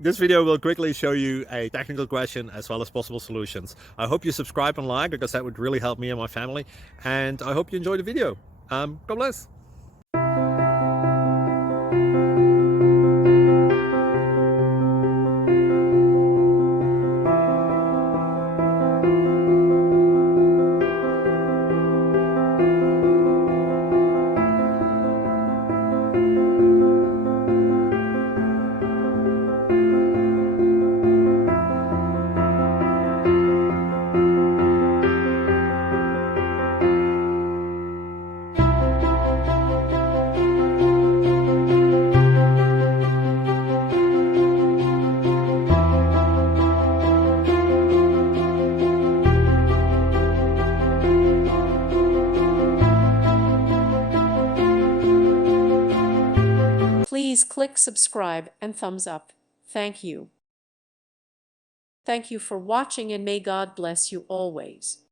This video will quickly show you a technical question as well as possible solutions. I hope you subscribe and like, because that would really help me and my family. And I hope you enjoy the video. God bless. Please click subscribe and thumbs up. Thank you. Thank you for watching, and may God bless you always.